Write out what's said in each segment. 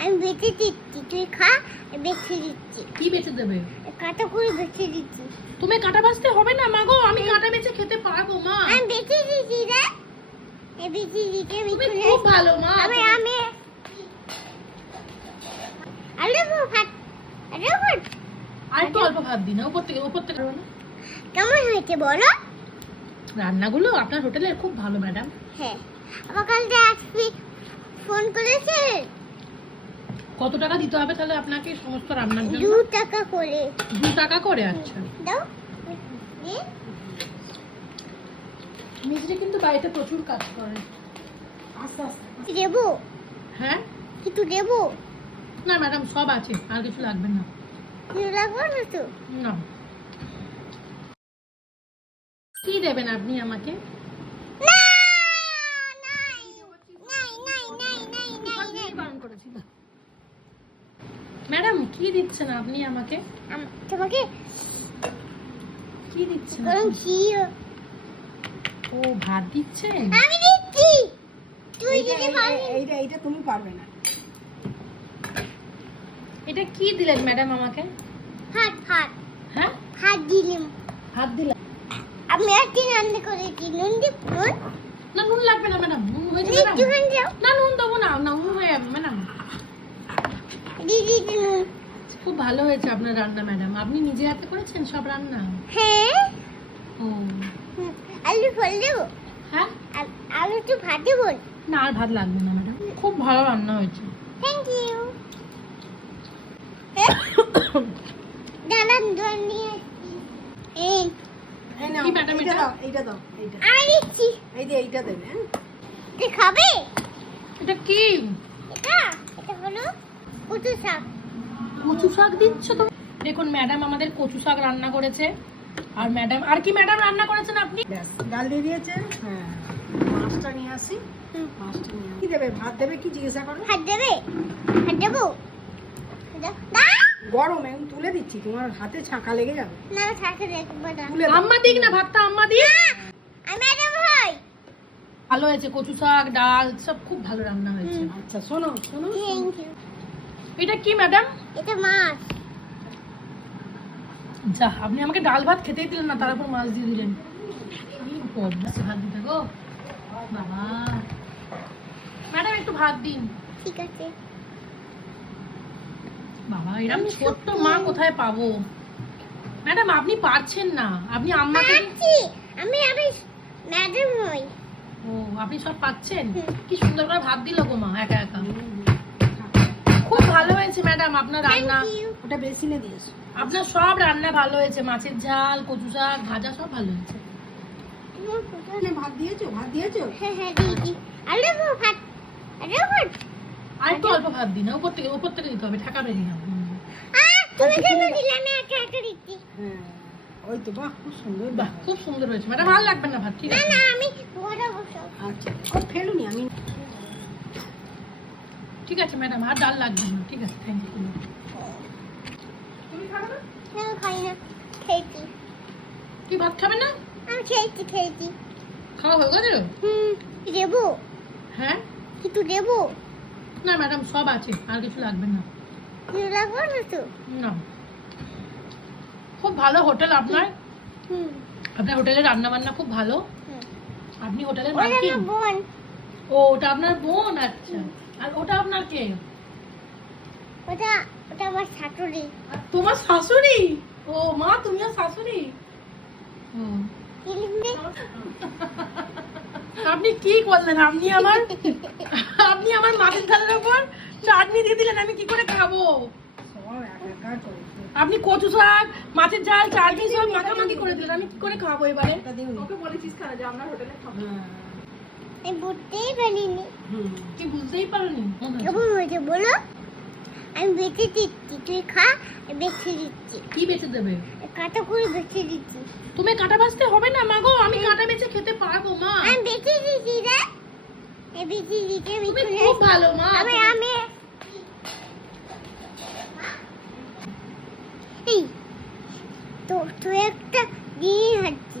আমি বেঁচে দিচ্ছি। তুই খা বেছে দিচ্ছি। কি বেচে দেবে? কাটা করে বেছে দিচ্ছি। তুমি কাটা বাঁচতে হবে না মাগো আমি কাটা বেঁচে খেতে পারব মা। আমি বেছে দিচ্ছি রে। দিচ্ছি আমি তুমি খুব ভালো মা। আমি আমি আরে বাবা ভাত আরে বাবা। আর একটু অল্প ভাত দিন উপর থেকে উপর থেকে কেমন হয়েছে বলো? রান্নাগুলো আপনার হোটেলের খুব ভালো ম্যাডাম। হ্যাঁ। আমার কালকে আসবি? ফোন করেছে কত টাকা দিতে হবে তাহলে আপনাকে সমস্ত রান্নার জন্য? দু টাকা করে। দু টাকা করে আচ্ছা। দাও। মিস্ত্রি কিন্তু বাড়িতে প্রচুর কাজ করে। আস্তে আস্তে। দেবো? হ্যাঁ? কিছু দেবো? না ম্যাডাম সব আছে আর কিছু লাগবে না। কিছু লাগবে না তো? না। কি দেবেন আপনি আমাকে? ম্যাডাম কি দিচ্ছেন আপনি আমাকে? তোমাকে কি দিচ্ছেন গরম আপনি? ও ভাত দিচ্ছেন? আমি দিচ্ছি। তুই যদি পারবি। এইটা এইটা তুমি পারবে না। এটা কি দিলেন ম্যাডাম আমাকে? হাত হাত। হ্যাঁ? হাত দিলাম। ভাত দিলেন আমি একটি রান্না করেছি? নুন দিব নুন না নুন লাগবে না ম্যাডাম। নুন একটুখানি দাও। না নুন দেবো না। না নুন হয়ে যাবে ম্যাডাম। খুব ভালো হয়েছে আপনার রান্না ম্যাডাম। আপনি নিজে হাতে করেছেন সব রান্না? হ্যাঁ। ও। আলু ফল হ্যাঁ? আলু তো ভাত দেবো না আর ভাত লাগবে না ম্যাডাম। খুব ভালো রান্না হয়েছে। থ্যাংক ইউ দাঁড়ান জল নিয়ে এই। এই নাও, কি madam এইটা এটা? দাও এইটা দাও এইটা। আমি দিচ্ছি। এই যে এইটা দেবে হ্যাঁ? খাবে? এটা কি? এটা এটা হলো কচু শাক। কচু শাক দিচ্ছ তো? দেখুন ম্যাডাম আমাদের কচু শাক রান্না করেছে। আর ম্যাডাম আর কি ম্যাডাম রান্না করেছেন আপনি? ডাল দিয়ে দিয়েছে হ্যাঁ। মাছটা নিয়ে আসি। মাছটা নিয়ে কি দেবে? ভাত দেবে কি? জিজ্ঞাসা করো। ভাত দেবে? ভাত দেবো? দাও। দাও। গরম এখন তুলে দিচ্ছি তোমার হাতে ছাঁকা লেগে যাবে। না শাকে দেখব না। আম্মা দিক না ভাতটা আম্মা দিক। আমি ভাই। ভালো হয়েছে কচু শাক ডাল সব খুব ভালো রান্না হয়েছে। আচ্ছা শোনো শোনো থ্যাংক ইউ এটা কি ম্যাডাম এটা মাছ। যা আপনি আমাকে ডাল ভাত খেতেই দিলেন না তার উপর মাছ দিয়ে দিলেন। কি বদমাস ভাত দিতে গো। বাবা। ম্যাডাম একটু ভাত দিন। ঠিক আছে। বাবা এরকম ছোট্ট মা কোথায় পাবো? ম্যাডাম আপনি পারছেন না। আপনি আম্মাকে আমি আমি ম্যাডাম হই। ও আপনি সব পাচ্ছেন? কি সুন্দর করে ভাত দিল গো মা একা একা। খুব ভালো হয়েছে ম্যাডাম আপনার রান্না। ওটা বেসিনে দিয়েছ আপনার সব রান্না ভালো হয়েছে মাছের ঝাল কচু শাক ভাজা সব ভালো হয়েছে। ভাত দিয়েছ? ভাত দিয়েছ? হ্যাঁ হ্যাঁ দিদি আলু ভাত আলু ভাত আর একটু অল্প ভাত দিন উপর থেকে উপর থেকে দিতে হবে ঠাকা বেরিয়ে যাবে। তুমি কেন দিলে আমি একা একা দিচ্ছি। হ্যাঁ ওই তো বাহ খুব সুন্দর বাহ খুব সুন্দর হয়েছে। ম্যাডাম ভালো লাগবে না ভাত ঠিক না না আমি বড় বসো আচ্ছা ও ফেলুনি আমি ঠিক আছে ম্যাডাম আর ডাল লাগবে না। ঠিক আছে থ্যাংক ইউ তুমি খাবে না? আমি খাই না। খেয়েছি। কি ভাত খাবে না? আমি খেয়েছি খেয়েছি। খাওয়া হয়ে গেছে? হুম দেবো হ্যাঁ? কিছু দেবো না ম্যাডাম সব আছে আর কিছু লাগবে না। কিছু লাগবে না তো? না। খুব ভালো হোটেল আপনার। হুম। আপনার হোটেলের রান্না বান্না খুব ভালো। হুম। আপনি হোটেলের বোন। ও ওটা আপনার বোন? আচ্ছা। আর ওটা আপনার কে? ওটা ওটা আমার শাশুড়ি। তোমার শাশুড়ি? ও মা তুমিও শাশুড়ি? আপনি কি করলেন আপনি আমার আপনি আমার মাছের ঝালের উপর চাটনি দিয়ে দিলেন আমি কি করে খাব? আপনি কচু শাক মাছের ঝাল চাটনি সব মাখামাখি করে দিলেন আমি কি করে খাব এবারে? ওটা দিওনি হ্যাঁ। আমি বুঝতেই পারিনি। কি বুঝতেই পারোনি? কেমন হয়েছে বলো আমি দিচ্ছি তুই খা দিচ্ছি। কি বেঁচে দেবে? কাটা করে দিচ্ছি। তুমি কাটা বাঁচতে হবে না মাগো? আমি কাটা বেঁচে খেতে পারব মা। আমি বেছে দিচ্ছি রে। আমি তুমি খুব ভালো মা। আমি তো তুই একটা দিয়ে হাঁটছি।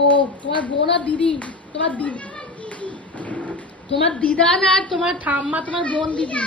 ও তোমার বোন দিদি? তোমার দিদি। তোমার দিদা না তোমার ঠাম্মা তোমার বোন দিদি?